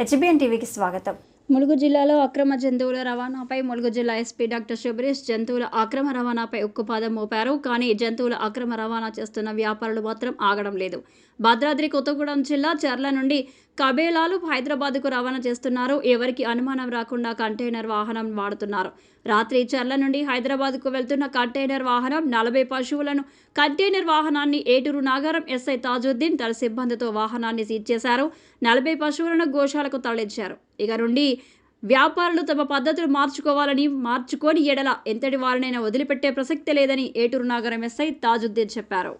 HBN టీవీకి స్వాగతం. ములుగు జిల్లాలో అక్రమ జంతువుల రవాణాపై ములుగు జిల్లా ఎస్పీ డాక్టర్ శుభ్రీష్ జంతువుల అక్రమ రవాణాపై ఉక్కుపాదం మోపారు. కానీ జంతువుల అక్రమ రవాణా చేస్తున్న వ్యాపారులు మాత్రం ఆగడం లేదు. భద్రాద్రి కొత్తగూడెం జిల్లా చర్ల నుండి కబేలాలు హైదరాబాద్కు రవాణా చేస్తున్నారు. ఎవరికి అనుమానం రాకుండా కంటైనర్ వాహనం వాడుతున్నారు. రాత్రి చర్ల నుండి హైదరాబాద్కు వెళ్తున్న కంటైనర్ వాహనం నలభై పశువులను కంటైనర్ వాహనాన్ని ఏటూరు నాగారం ఎస్ఐ తాజుద్దీన్ తన సిబ్బందితో వాహనాన్ని సీజ్ చేశారు. నలభై పశువులను గోశాలకు తరలించారు. ఇక నుండి వ్యాపారులు తమ పద్ధతులు మార్చుకోవాలని మార్చుకొని ఎడల ఎంతటి వారినైనా వదిలిపెట్టే ప్రసక్తి లేదని ఏటూరు నాగరం ఎస్ఐ తాజుద్దీన్ చెప్పారు.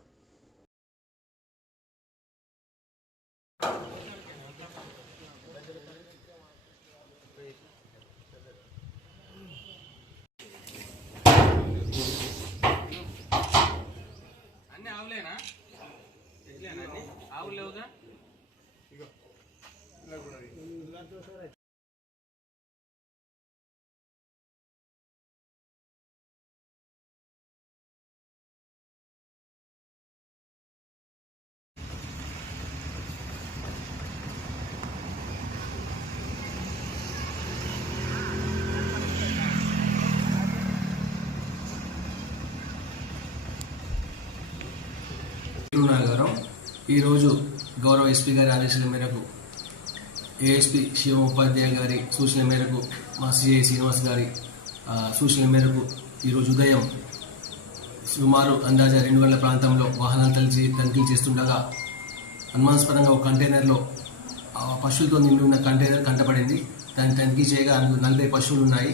ఆవులేనా? ఆవులు లేవుగా? నగరం ఈరోజు గౌరవ ఎస్పీ గారి ఆదేశాల మేరకు ఏఎస్పీ శివ ఉపాధ్యాయ గారి సూచన మేరకు మా సిఐ శ్రీనివాస్ గారి సూచన మేరకు ఈరోజు ఉదయం సుమారు అందాజ రెండు వేల ప్రాంతంలో వాహనాలు తలిచి తనిఖీలు చేస్తుండగా అనుమానాస్పదంగా ఒక కంటైనర్లో పశువులతో నిండి ఉన్న కంటైనర్ కంటపడింది. దాన్ని తనిఖీ చేయగా నలభై పశువులు ఉన్నాయి.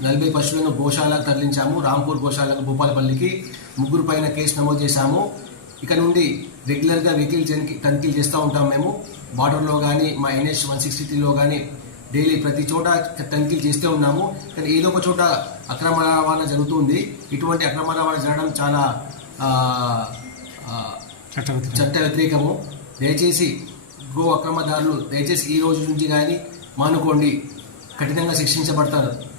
నలభై పశువులను గోశాలకు తరలించాము. రాంపూర్ గోశాలకు భూపాలపల్లికి ముగ్గురు పైన కేసు నమోదు చేశాము. ఇక నుండి రెగ్యులర్గా వెహికల్ తనిఖీ తనిఖీలు చేస్తూ ఉంటాం మేము. బార్డర్లో కానీ మా ఎన్హెచ్ వన్ సిక్స్టీలో కానీ డైలీ ప్రతి చోట తనిఖీలు చేస్తూ ఉన్నాము. కానీ ఏదో ఒక చోట అక్రమ రవాణా జరుగుతుంది. ఇటువంటి అక్రమ రవాణా జరగడం చాలా చట్ట వ్యతిరేకము దయచేసి గో అక్రమదారులు దయచేసి ఈ రోజు నుంచి కానీ మానుకోండి. కఠినంగా శిక్షించబడతారు.